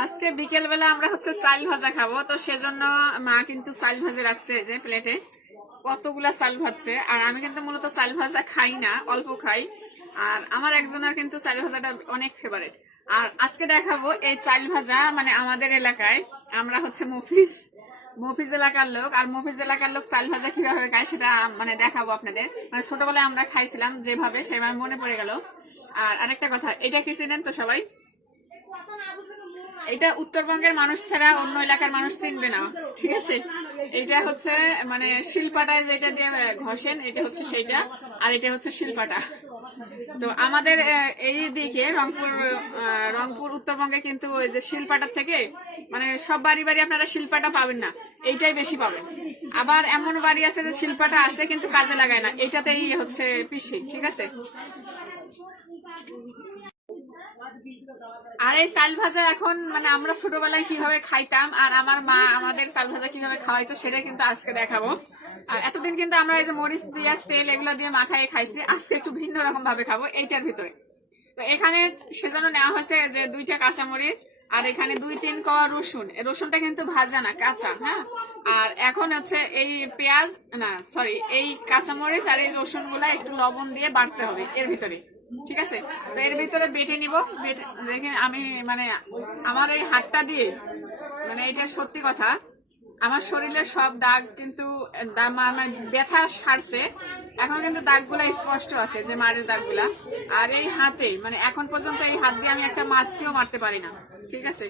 আজকে বিকেল বেলা আমরা হচ্ছে চাল ভাজা খাব, তো সেজন্য মা কিন্তু চাল ভাজে রাখছে যে প্লেটে। কতগুলা চাল ভাজছে, আর আমি কিন্তু মূলত চাল ভাজা খাই না, অল্প খাই। আর আমার একজনের কিন্তু চাল ভাজাটা অনেক ফেভারিট আর আজকে দেখাবো এই চাল ভাজা মানে আমাদের এলাকায়, আমরা হচ্ছে মফিস মফিজ এলাকার লোক। আর মফিজ এলাকার লোক চাল ভাজা কীভাবে খায় সেটা মানে দেখাবো আপনাদের। মানে ছোটবেলায় আমরা খাইছিলাম যেভাবে, সেভাবে মনে পড়ে গেল। আর আরেকটা কথা, এটা কি চিনেন তো সবাই? এটা উত্তরবঙ্গের মানুষ ছাড়া অন্য এলাকার মানুষ চিনবে না, ঠিক আছে? এটা হচ্ছে মানে শিলপাটায় যেটা দিয়ে ঘষেন, এটা হচ্ছে সেইটা, আর এটা হচ্ছে শিলপাটা। তো আমাদের এই দিকে রংপুর রংপুর উত্তরবঙ্গে কিন্তু ওই যে শিলপাটার থেকে মানে সব বাড়ি বাড়ি আপনারা শিলপাটা পাবেন না, এইটাই বেশি পাবেন। আবার এমন বাড়ি আছে যে শিলপাটা আছে কিন্তু কাজে লাগায় না, এটাতেই হচ্ছে পিসি, ঠিক আছে? আর এই চাল ভাজা এখন মানে আমরা ছোটবেলায় কীভাবে খাইতাম, আর আমার মা আমাদের চাল ভাজা কীভাবে খাওয়াইতো সেটা কিন্তু আজকে দেখাবো। আর এতদিন কিন্তু আমরা এই যে মরিচ, পেঁয়াজ, তেল এগুলো দিয়ে মাখাই খাইছি, আজকে একটু ভিন্ন রকম ভাবে খাব এইটার ভিতরে। তো এখানে সেজন্য নেওয়া হয়েছে যে দুইটা কাঁচা মরিচ, আর এখানে দুই তিন ক রসুন। রসুনটা কিন্তু ভাজা না, কাঁচা হ্যাঁ? আর এখন হচ্ছে এই পেঁয়াজ, না সরি এই কাঁচামরিচ আর এই রসুনগুলা একটু লবণ দিয়ে বাড়তে হবে এর ভিতরে। ঠিক আছে? তো এর ভিতরে বেটে নিব। বেটে দেখেন আমি মানে আমার এই হাতটা দিয়ে মানে এটা সত্যি কথা, আমার শরীরের সব দাগ কিন্তু মানে ব্যথা সারছে। এখন কিন্তু দাগগুলা স্পষ্ট আছে যে মারের দাগগুলা। আর এই হাতে মানে এখন পর্যন্ত এই হাত দিয়ে আমি একটা মাছিও মারতে পারি না। ঠিক আছে?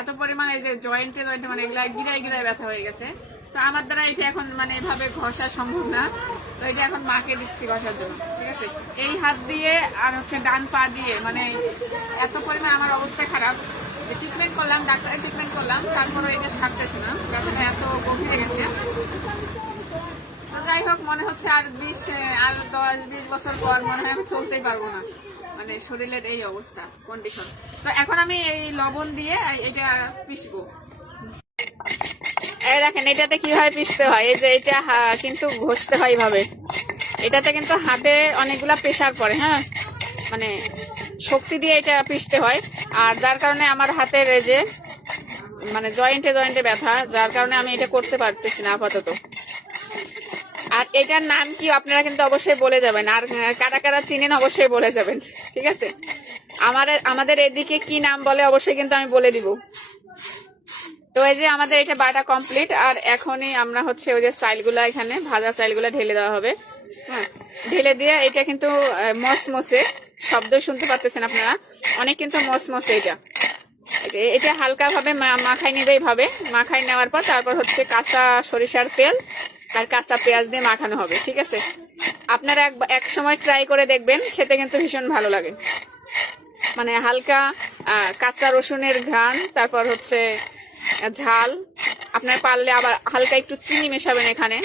এত পরিমাণ এই যে জয়েন্টে জয়েন্টে মানে এগুলা গিরায় গিরায় ব্যথা হয়ে গেছে। তো আমার দ্বারা এটা এখন মানে এভাবে ঘষা সম্ভব না। তো এটা এখন মাকে দিচ্ছি ঘষার জন্য, ঠিক আছে? এই হাত দিয়ে আর হচ্ছে ডান পা দিয়ে মানে এত পরিমাণ আমার অবস্থা খারাপ যে ট্রিটমেন্ট করলাম, ডাক্তারের ট্রিটমেন্ট করলাম, তারপরে এটা সারতেছে না ব্যথাটা এত গভীরে গেছে। তো যাই হোক, মনে হচ্ছে আর বিশ আর দশ, বিশ বছর পর মনে হয় আমি চলতেই পারব না। মানে শরীরের এই অবস্থা কন্ডিশন তো এখন আমি এই লবণ দিয়ে এটা পিসবো এই দেখেন, এটাতে কীভাবে পিষতে হয়? এই যে এটা কিন্তু ঘষতে হয় এইভাবে। এটাতে কিন্তু হাতে অনেকগুলা প্রেশার পড়ে হ্যাঁ? মানে শক্তি দিয়ে এটা পিষতে হয়। আর যার কারণে আমার হাতের এই যে মানে জয়েন্টে জয়েন্টে ব্যথা, যার কারণে আমি এটা করতে পারতেছি না আপাতত। আর এটার নাম কি আপনারা কিন্তু অবশ্যই বলে যাবেন। আর কারা কারা চিনেন অবশ্যই বলে যাবেন। ঠিক আছে? আমার আমাদের এদিকে কি নাম বলে অবশ্যই কিন্তু আমি বলে দিব। তো এই যে আমাদের এটা বাটা কমপ্লিট আর এখনই আমরা হচ্ছে ওই যে চাইলগুলা এখানে, ভাজা চাইলগুলা ঢেলে দেওয়া হবে। হ্যাঁ ঢেলে দিয়ে এটা কিন্তু মসমসে, শব্দ শুনতে পারতেছেন আপনারা। অনেক কিন্তু মসমসে এটা। এটা- এটা হালকা ভাবে মাখাই নিবে এইভাবে মাখাই নেওয়ার পর তারপর হচ্ছে কাঁচা সরিষার তেল আর কাঁচা পেঁয়াজ দিয়ে মাখানো হবে, ঠিক আছে? আপনারা এক সময় ট্রাই করে দেখবেন, খেতে কিন্তু ভীষণ ভালো লাগে। মানে হালকা কাঁচা রসুনের ঘ্রাণ, তারপর হচ্ছে ঝাল। আপনার পারলে আবার হালকা একটু চিনি মেশাবেন এখানে।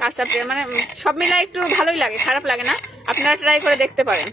কাঁচা মানে সব মিলাই একটু ভালোই লাগে, খারাপ লাগে না। আপনারা ট্রাই করে দেখতে পারেন।